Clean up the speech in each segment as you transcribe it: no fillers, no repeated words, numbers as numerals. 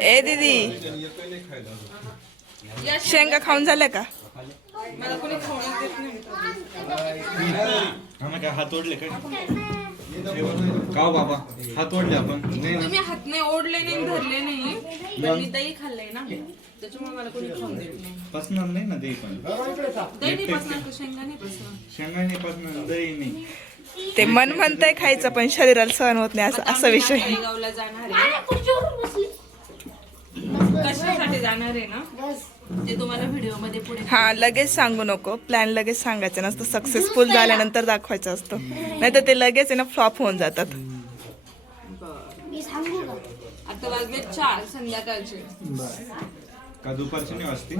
ए दीदी शेंगा खाऊन झाल्या का? मला कोणी खावणं देत नाही. हात ओढले का बाबा? हात ओढले आपण? तुम्ही हात नाही ओढले नाही, धरले नाही, पण मी दही खाल्लंय ना, त्याच्यामुळे मला कोणी खाऊन देत नाही. पसणार नाही ना दही पण? दही नाही पसणार, शेंगा नाही पसणार. शेंगा नाही पसणार, दही नाही. ते मन म्हणतंय खायचं पण शरीराला सहन होत नाही, असा विषय. गावला जाणार आहे. कशासाठी जाणार आहे ना ते तुम्हाला व्हिडिओ मध्ये पुढे. हा लगेच सांगू नको, प्लॅन लगेच सांगायचं नसतं, सक्सेसफुल झाल्यानंतर दाखवायचं असतं, नाही तर ते लगेच आहे ना फ्लॉप होऊन जातात. आता वाजले 4 संध्याकाळचे. का दुपारची नाही वाजते?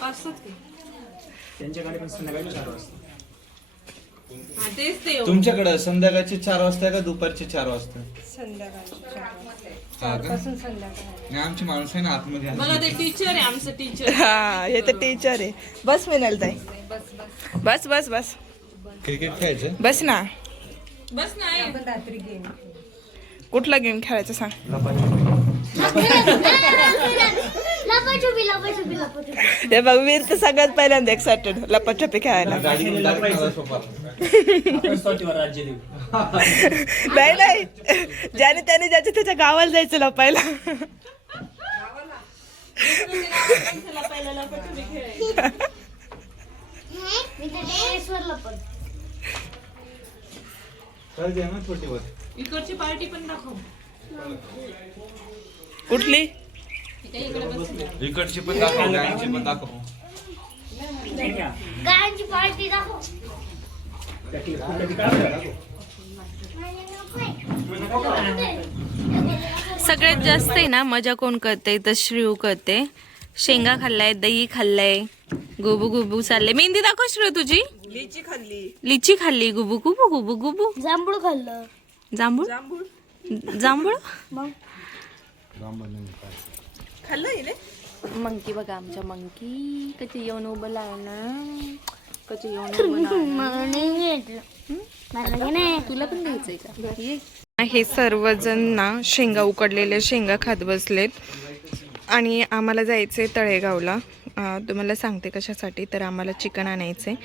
वाजतात की त्यांच्याकडे पण संध्याकाळी 4 वाजता. हा तेच ते तुमच्याकडे संध्याकाळचे 4 वाजता का दुपारचे 4 वाजता? नाही आमची माणसं आहे ना आतमध्ये. बघा ते टीचर आहे आमचं, टीचर. हा हे तर टीचर आहे. बस मिळेल ताई, बस बस बस क्रिकेट खेळायचं? बस ना. बस नाही कुठला गेम खेळायचा सांग? ते बघ वीर तर सगळ्यात पहिल्यांदा एक्साइटेड लपाछपी खेळायला. नाही नाही, ज्याने त्याने ज्याच्या त्याच्या गावाला जायचं लपायला. इकडची पार्टी पण दाखव. कुठली? इकडची पण दाखव, गायची पण दाखव. गायांची पार्टी दाखव. सगळ्यात जास्त आहे ना मजा कोण करते तर श्रीऊ करते. शेंगा खाल्लाय, दही खाल्लाय, गुबू गुबू चालले. मेहंदी दाखव श्रेय तुझी. लिची खाल्ली. लिची खाल्ली, गुबू गुबू गुबू गुबू. जांभूळ खाल्लं. जांभूळ जांभूळ खाल्लं हिने? मंकी बघा आमच्या मंकी कधी येऊन उभं ना, कधी येऊन उभं तुला पण घ्यायचंय का? ये. हे सर्वजण ना शेंगा उकडलेल्या शेंगा खात बसलेत आणि आम्हाला जायचं आहे तळेगावला. तुम्हाला सांगते कशासाठी, तर आम्हाला चिकन आणायचं आहे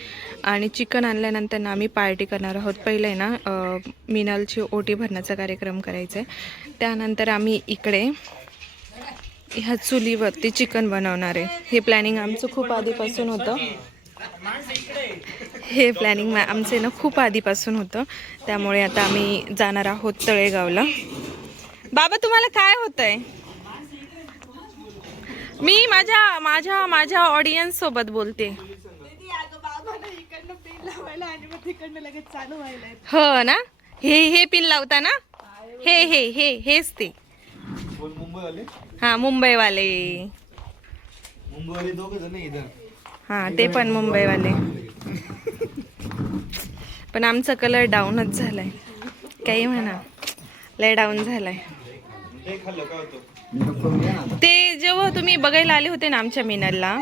आणि चिकन आणल्यानंतर ना आम्ही पार्टी करणार आहोत. पहिले आहे ना मिनालची ओटी भरण्याचा कार्यक्रम करायचा आहे, त्यानंतर आम्ही इकडे ह्या चुलीवरती चिकन बनवणार आहे. हे प्लॅनिंग आमचं खूप आधीपासून होतं. हे प्लॅनिंग आमचे ना खूप आधीपासून होतं, त्यामुळे आता आम्ही जाणार आहोत तळेगावला. बाबा तुम्हाला काय होतंय? मी माझ्या माझ्या माझ्या ऑडियन्स सोबत बोलते. हो ना, हे पिन लावता ना, हेच ते. हा मुंबईवाले. दोघ जण इथं. हा ते पण मुंबईवाले. पण आमचा कलर डाऊनच झालाय, काही म्हणा लय डाऊन झालाय. ते जेव्हा तुम्ही बघायला आले होते ना आमच्या मिनलला,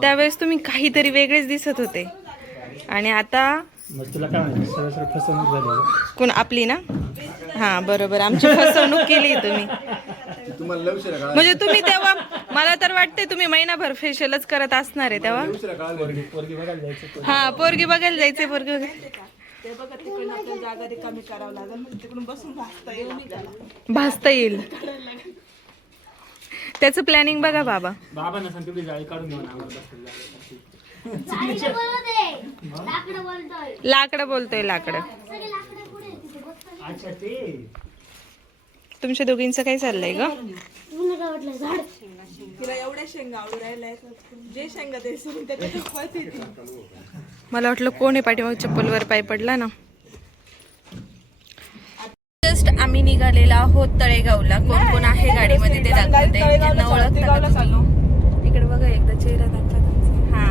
त्यावेळेस तुम्ही काहीतरी वेगळेच दिसत होते आणि आता कोण आपली ना. हा बरोबर, आमची फसवणूक केली तुम्ही. म्हणजे तुम्ही तेव्हा मला तर वाटते तुम्ही महिनाभर फेशियलच करत असणार आहे तेव्हा. हा पोरगी बघायला जायचंय. पोरगी भासता येईल त्याचं प्लॅनिंग बघा बाबा. लाकडं बोलतोय लाकडं. तुमच्या दोघींचं काय चाललंय ग? तिला एवढ्या शेंगा आवडू राहिल्या, जे शेंगा ते मला वाटलं कोण आहे पाठीमाग चप्पलवर पाय पडला ना. जस्ट आम्ही निघालेलो आहोत तळेगावला. कोण कोण आहे गाडीमध्ये ते दाखवते. त्यांना ओळखता का तुम्ही? इकडे बघा एकदा चेहरा दाखवा. हा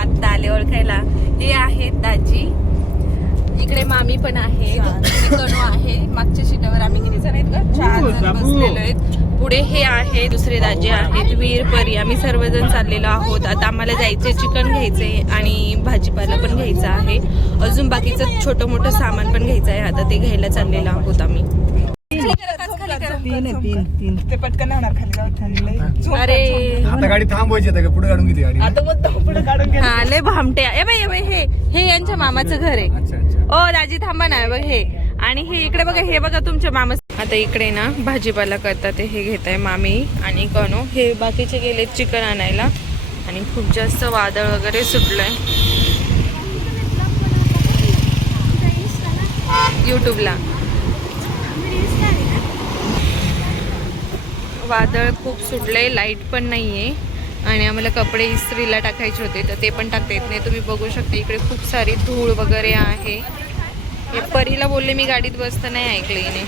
आता आले ओळखायला. हे आहेत दाजी, इकडे मामी पण आहे, कणू आहे. मागच्या सीटावर आम्ही किती जण आहेत ग? 4 जण बसलेलो आहेत. पुढे हे आहे दुसरे दाजे आहेत वीरपरी. आम्ही सर्वजण चाललेलो आहोत. आता आम्हाला जायचे चिकन घ्यायचे आणि भाजीपाला पण घ्यायचा आहे. अजून बाकीचं छोटं मोठं सामान पण घ्यायचं आहे. आता ते घ्यायला चाललेलो आहोत आम्ही. ते पटकन होणार खाली. अरे आता गाडी थांबवायची आता पुढे काढून घेते गाडी. आता मग पुढे काढून घ्या. हा लय भामटे. ए बाई हे यांच्या मामाचं घर आहे. अच्छा अच्छा. ओ दाजी थांबा ना बघ हे. आणि हे इकडे बघा, हे बघा तुमच्या मामा. आता इकडे ना भाजीपाला करतात हे घेत आहे मामी आणि कनो. हे बाकीचे गेले चिकन आणायला आणि खूप जास्त वादळ वगैरे सुटलंय यूट्यूबला. वादळ खूप सुटलंय, लाईट पण नाहीये आणि आम्हाला कपडे इस्त्रीला टाकायचे होते तर ते पण टाकता येत नाही. तुम्ही बघू शकता इकडे खूप सारी धूळ वगैरे आहे. हे परीला बोलले मी गाडीत बसतं नाही ऐकलं हिने.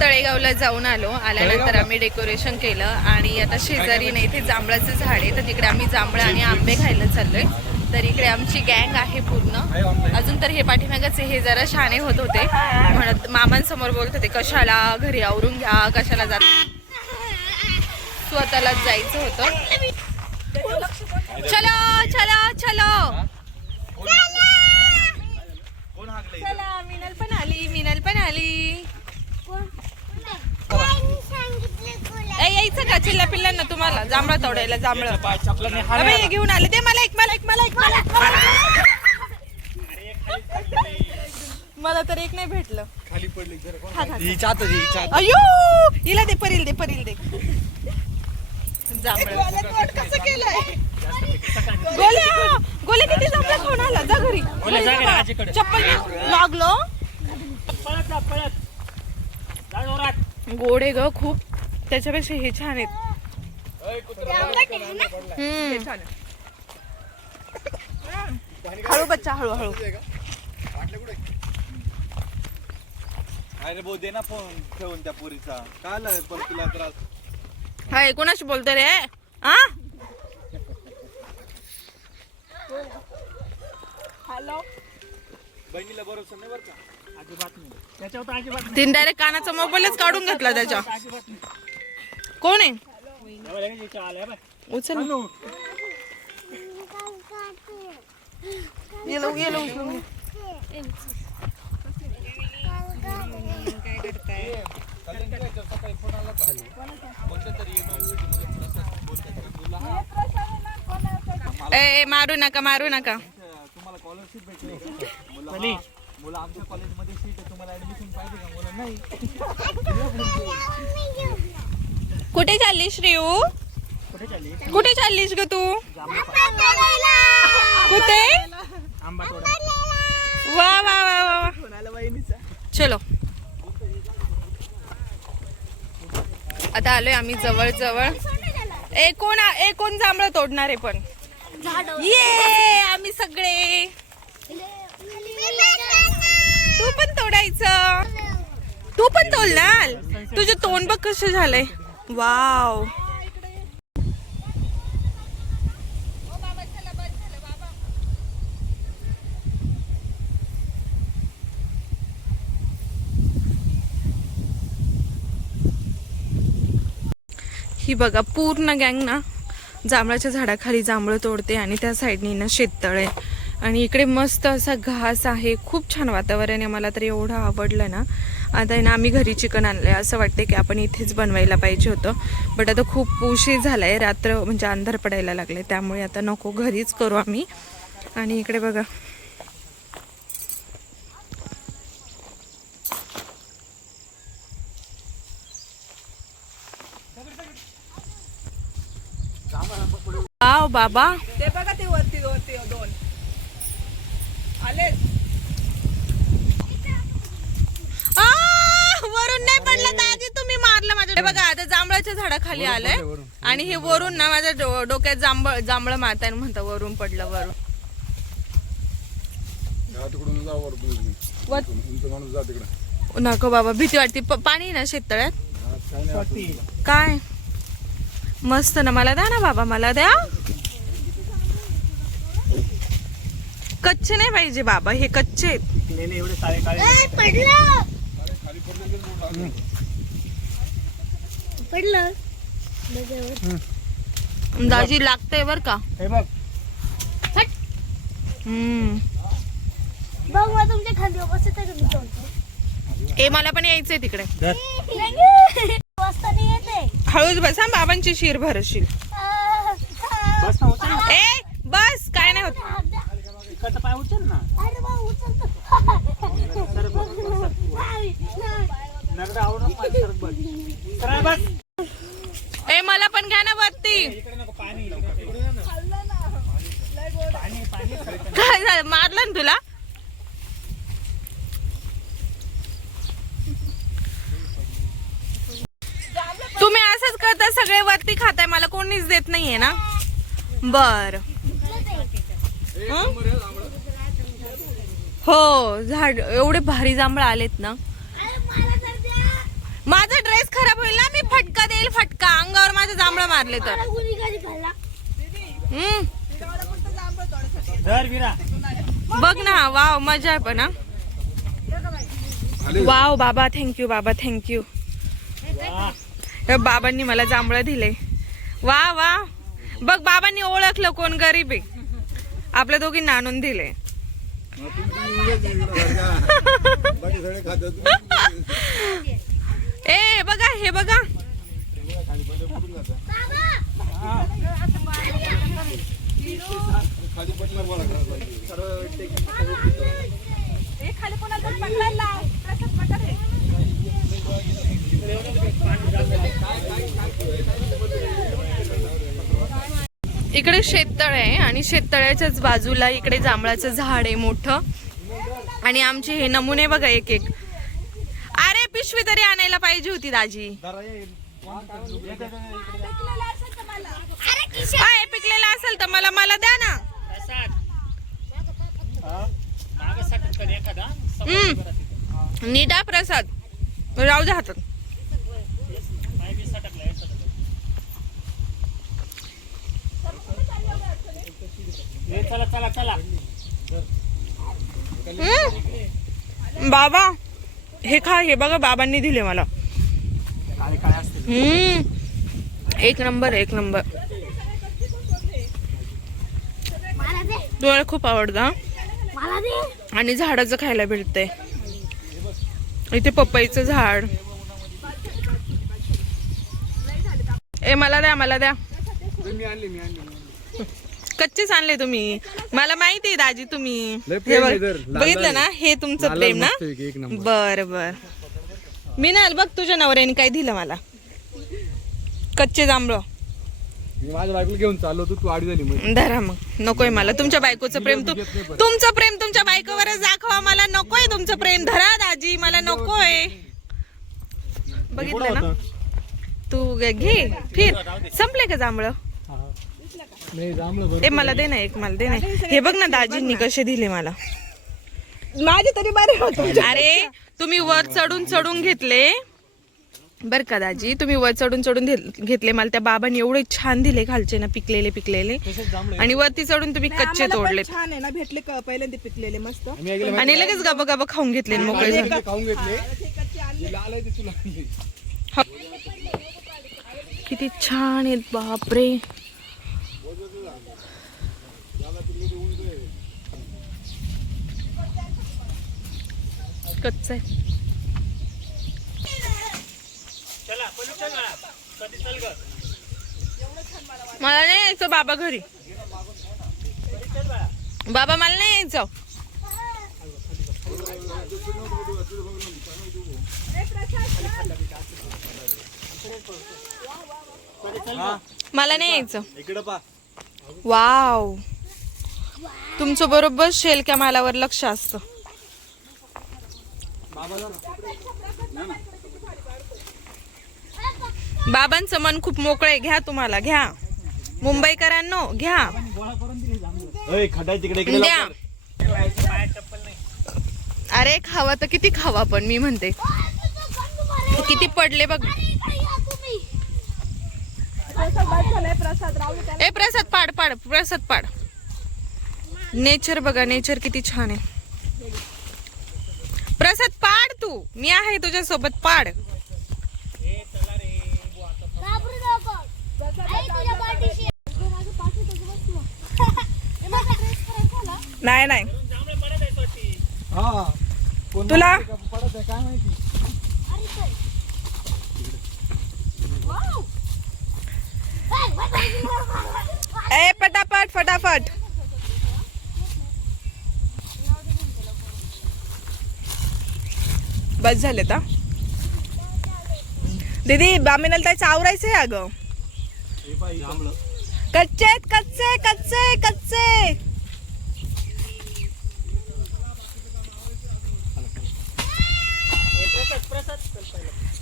तळेगावला जाऊन आल्यानंतर आम्ही डेकोरेशन केलं आणि आता शेजारी नाही इथे जांभळाचं झाड आहे तर तिकडे आम्ही जांभळं आणि आंबे खायला चाललोय. तर इकडे आमची गँग आहे पूर्ण. अजून तर हे पाठीमागच हे जरा शहाणे होत होते म्हणत मामांसमोर बोलत होते कशाला घरी आवरून घ्या, कशाला जात, स्वतःलाच जायचं होतं. चलो चलो चलो चला. मिनल पण आली. यायचं का चिल्ला पिल्लांना तुम्हाला जांभळं तोडायला? जांभळं घेऊन आले ते. मला एक मला तर एक नाही भेटलं. खाली पडली अयो हिला दे, परील दे. जांभळं गोले किती जांभळं खाऊन आला. जा घरी. चप्पल लागलो. गोड आहे ग खूप, त्याच्यापेक्षा हे छान आहेत. हळू बच्चा हळू. अरे भाऊ दे ना फोन ठेवून त्या पोरीचा. काय आलाय पण तुला त्रास? हाय कोणाशी बोलतो रे? आ हॅलो. बहिणीला भरोसा नाही बरं का? अजिबात नाही. त्याच्यावर तर अजिबात नाही. तीन डायरेक्ट कानाचा मोबाईलच काढून घेतला त्याच्या. कोण आहे? उचल येलो उचलून. ए मारू नका. तुम्हाला स्कॉलरशिप भेटली. मुलं आमच्या कॉलेजमध्ये सीट आहे, तुम्हाला ऍडमिशन पाहिजे का? मुलं नाही. कुठे चाललीस श्रेयू? कुठे चाललीस ग तू? कुठे? वा. चलो आता आलोय आम्ही जवळ. कोण जांभळं तोडणार आहे पण? ये आम्ही सगळे. तू पण तोडायचं. तू पण तोडणार. तुझे तोंड बघ कसं झालंय. वाव. ही बघा पूर्ण गँग ना जांभळाच्या झाडाखाली जांभळं तोडते आणि त्या साईडनी ना शेततळ आहे आणि इकडे मस्त असा घास आहे. खूप छान वातावरण आहे. मला तर एवढं आवडलं ना. आता आहे ना आम्ही घरी चिकन आणलंय. असं वाटते की आपण इथेच बनवायला पाहिजे होतं बट आता खूप उशीर झालाय. रात्र म्हणजे अंधार पडायला लागले त्यामुळे आता नको, घरीच करू आम्ही. आणि इकडे बघा बाबा ते बघा ते वरती दोन आले. वरून नाही पडलं दाजी, तुम्ही मारलं माझ्या. बघा आता जांभळाच्या झाडाखाली आलंय आणि हे वरून ना माझ्या डोक्यात जांभळ मारताय म्हणता वरून पडलं. वरून नको बाबा, भीती वाटते. पाणी ना शेततळ्यात काय मस्त ना. मला द्या ना बाबा, मला द्या. कच्चे नाही पाहिजे बाबा, हे कच्चे आहेत. पडलं दाजी लागतंय बर का. हे बघ बघ मग तुमच्या खाली बसत आहे तुम्ही चोरतो. ए मला पण यायचंय तिकडे. वाजता नाही येते. हळूच बस हा, बाबांची शिर भरशील. बस ना उचल ना. ए बस, काय नाही होत. इकडचा पाय उचल ना. अरे बा उचलतो. नरडा आवडून माझ्या सरक बस. सरळ बस. ए मला पण घ्या ना वरती. इकडे नको पाणी. पाणी काय झालं, मारलं ना तुला? तुम्ही असंच करता, सगळे वरती खाताय, मला कोणीच देत नाहीये ना. बर हो, झाड एवढे भारी जांभळ आलेत ना. माझा ड्रेस खराब होईल ना, मी फटका देईल, फटका अंगावर माझे जांभळ मारले तर. हम्म धर विरा. बघ ना, वाव मजा आहे पण. वाव बाबा, थँक्यू बाबा, थँक्यू. बाबांनी मला जांभळं दिले. वा वा, बघ बाबांनी ओळखलं कोण गरीब आहे, आपल्या दोघींना आणून दिले. ए बघा, हे बघा. इकडे शेततळ आहे आणि शेततळ्याच्याच बाजूला इकडे जांभळाचं झाड आहे मोठं. आणि आमचे हे नमुने बघा एक एक. अरे पिशवी तरी आणायला पाहिजे होती दाजी. काय पिकलेला असेल तर मला द्या ना. निडा प्रसाद राहू द्या हातात. चला चला चला. बाबा हे खा, हे बघा बाबांनी दिले मला. एक नंबर, एक नंबर. तुम्हाला खूप आवडतं आणि झाडाचं खायला भेटतंय. इथे पपईचं झाड. ए मला द्या, मला द्या. कच्चेच आणले तुम्ही, मला माहिती आहे दाजी. तुम्ही बघितलं ना, हे तुमचं प्रेम ना. बर बर. मी ना बघ, तुझ्या नवऱ्याने काय दिलं मला, कच्चे जांभळं. मी माझ्या बायकोला घेऊन चाललो होतो, तू आडी झाली. धरा मग. नकोय मला तुमच्या बायकोचं प्रेम. तुमचं प्रेम तुमच्या बायकोवरच दाखवा, मला नकोय तुमचं प्रेम. धरा दाजी, मला नकोय. बघितलं ना, तू घे फिर. संपले का जांभळं? ते मला दे ना एक, मला दे ना. हे बघ ना दाजींनी कसे दिले मला. माझे तरी बरे होते. अरे तुम्ही वर चढून चढून घेतले बर का दाजी, तुम्ही वर चढून चढून घेतले. मला त्या बाबांनी एवढे छान दिले खालचे ना, पिकलेले पिकलेले. आणि वरती चढून तुम्ही कच्चे तोडले. छान आहे ना, भेटले पहिल्यांदा पिकलेले मस्त. आणि लगेच गबा गबा खाऊन घेतले, मोकळे झाले. खाऊन घेतले. लाल आहे ते तुला. किती छान आहेत बापरे. कच्चा आहे. मला नाही यायचं बाबा घरी. बाबा मला नाही यायचं. मला नाही यायचं. वाव, तुमचं बरोबर शेलक्या मालावर लक्ष असतं. बाबांचं मन खूप मोकळे. घ्या, तुम्हाला घ्या. मुंबईकरांनो घ्या, द्या. अरे खावा तर किती खावा, पण मी म्हणते किती पडले बघ. ए प्रसाद पाड पाड, प्रसाद पाड. नेचर बघा, नेचर किती छान आहे. प्रसाद पाड तू, मी आहे तुझ्या सोबत. पाड. तुझ्या पाठीशी नाही नाही हा कोण तुला पडत आहे काय माहिती. ए पटापट फटाफट. बस झाले का दीदी? बामिनल त्याचं आवरायचंय अगं. कच्चे आहेत, कच्चे कच्चे कच्चे.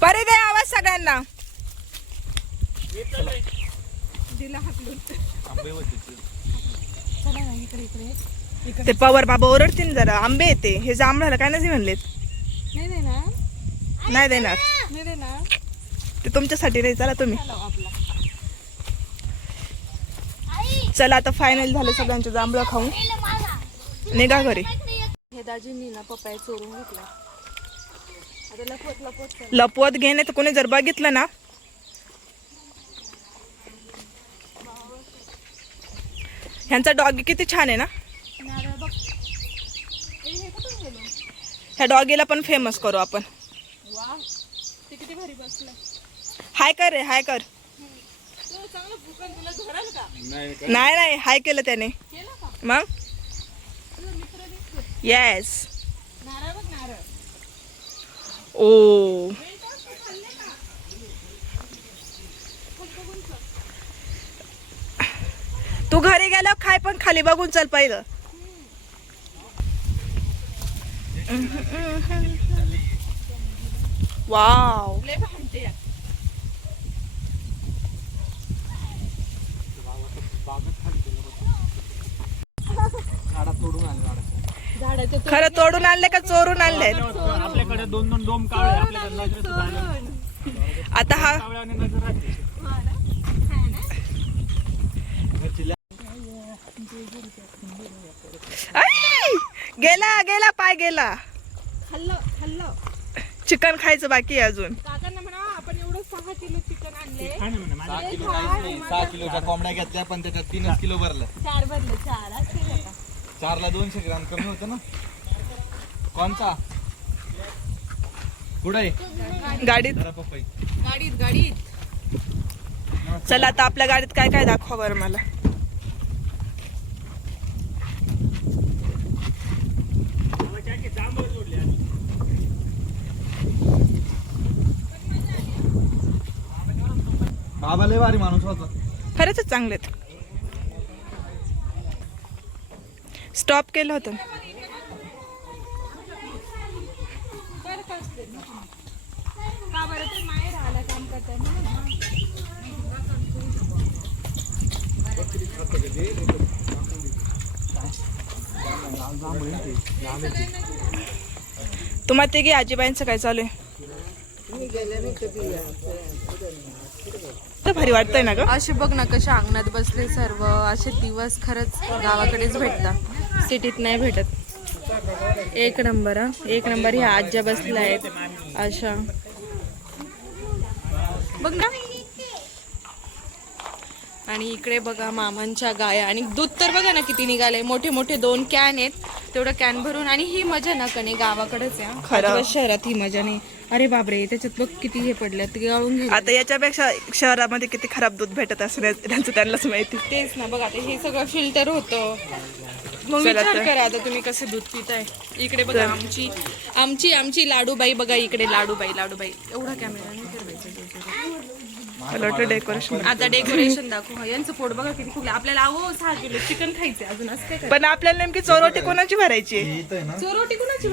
परी दे आवाज सगळ्यांना. ते पवार बाबा ओरडतील जरा. आंबे येते हे जांभळाला काय नाही म्हणलेत. नाही देणार ते तुमच्यासाठी नाही. चला तुम्ही चला आता फायनल झालं सगळ्यांचं जांभळं खाऊन निघा घरी. हे दाजींनी ना पप्पाया चोरून घेतला. आता लपवत लपवत लपवत घेणे तर कोणी जर बघितलं ना. ह्यांचा डॉगी किती छान आहे ना. ह्या डॉगीला पण फेमस करू आपण. हाय कर रे हाय कर. नाही नाही हाय केलं त्याने मग. येस ओ तू घरी गेला खाय पण खाली बघून चल पहिलं. वाव खरं तोडून आणले का चोरून आणले? आपल्याकडे 2-2 डोम कावळे आपल्याकडे नजर सुद्धा आले. आता हा कावळ्याने नजर राहते. आई! गेला गेला पाय गेला. चिकन खायचं बाकी आहे अजून. काकांना म्हणा आपण एवढं 6 किलो चिकन आणले. काय नाही म्हणा, माझ्या 6 किलो काहीच नाही. 6 किलोच्या कोंबड्या घेतल्या पण त्याच्यात 3 किलो भरलं. 4 भरले 4 4ला 200 ग्राम कमी होतं ना. कोणचा पुढे गाडीत. जरा पपई. गाडीत चला आता आपल्या गाडीत काय काय दाखवा बरं मला. बाबा लय भारी माणूस होता. खरंच चांगलेत. स्टॉप केलं होतं. का बरं ते माहेर राहायला काम करताय म्हणून. तुम्हाला ते की आजीबाईंचं काय चालू आहे? तर भारी वाटतंय ना ग. असे बघ ना कशा अंगणात बसले सर्व. असे दिवस खरंच गावाकडेच भेटतात, सिटीत नाही भेटत. एक नंबर हा, एक नंबर. ह्या आज्या बसल्या आहेत अशा बघ ना. आणि इकडे बघा मामांच्या गाया. आणि दूध तर बघा ना किती निघाले. मोठे मोठे 2 कॅन आहेत. तेवढं कॅन भरून. आणि ही मजा ना कणे गावाकडेच आहे. खरं. अजिबात शहरात ही मजा नाही. अरे बापरे त्याच्यात बघ किती हे पडलं ते गाळून घे. आता याच्यापेक्षा शहरामध्ये किती खराब दूध भेटत असेल त्यांचं त्यांनाच माहिती. तेच ना बघ. आता हे सगळं फिल्टर होतं. मग चला विचार तर. करा आता तुम्ही कसं दूध पिताय. इकडे बघा आमची आमची आमची लाडूबाई बघा इकडे. लाडूबाई एवढा कॅमेरा नाही फिरवायचा. मला वाटलं डेकोरेशन. आता डेकोरेशन दाखव. यांचं पोट बघा किती फुगलं. आपल्याला 6 किलो चिकन खायचं अजून असं काय पण आपल्याला नेमकी चोरोटी कोणाची भरायची? इथं आहे ना चोरोटी कुणाची